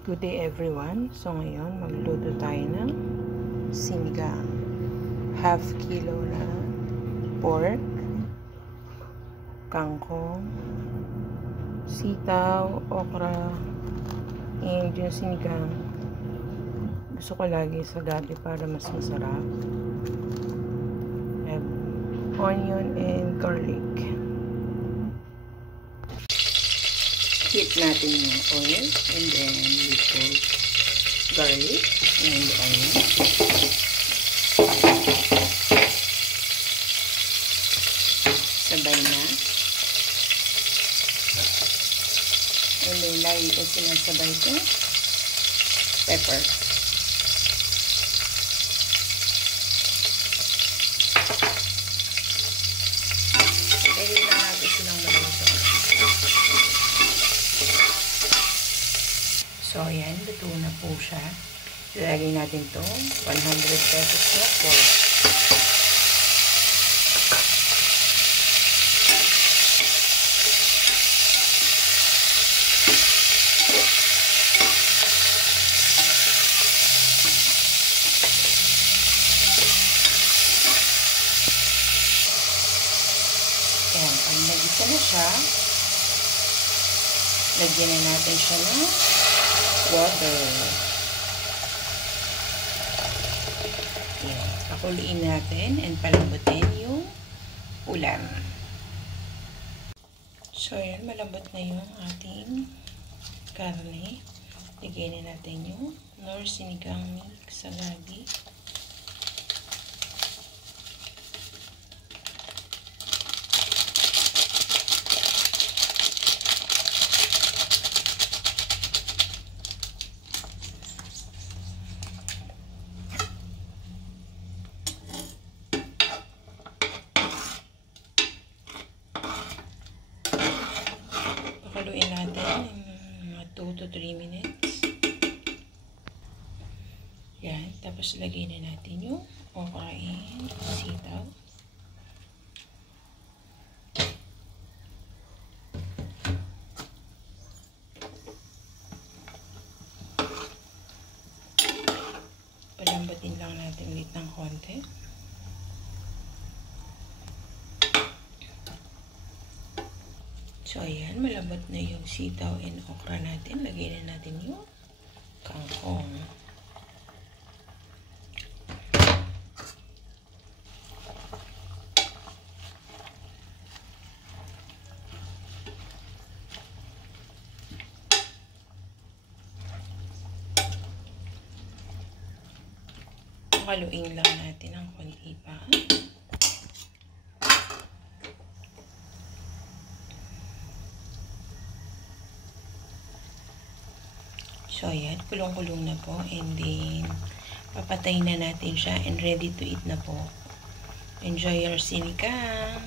Good day everyone. So ngayon magluto tayo ng sinigang. Half kilo na pork, kangkong, sitaw, okra, and yung sinigang. Gusto ko lagi sa gabi para mas masarap. And onion and garlic. Heat natin yung oil and then we put garlic and onion. Sabay na. And then lagi ko sinasabay ito. Pepper. Dahil na natin silang maluto. So, ayan, luto na po siya. Ilagay natin to 100 pesos na pork. Ayan, pag nagisa na siya, lagyan na natin siya ng water. Ayan, pakuliin natin and palambutin yung ulam. So, ayan, malambot na yung ating karne. Lagyan na natin yung nor sinigang mix sa gabi. Pakuloyin natin mga 2 to 3 minutes. Yan. Tapos lagyan na natin yung okra and sitaw. Palambatin lang natin ulit ng konti. So, ayan, malambot na yung sitaw and okra natin. Lagyan na natin yung kangkong. Haluin lang natin ang konti pa. So, ayan, kulong-kulong na po. And then, papatayin na natin siya and ready to eat na po. Enjoy your sinigang!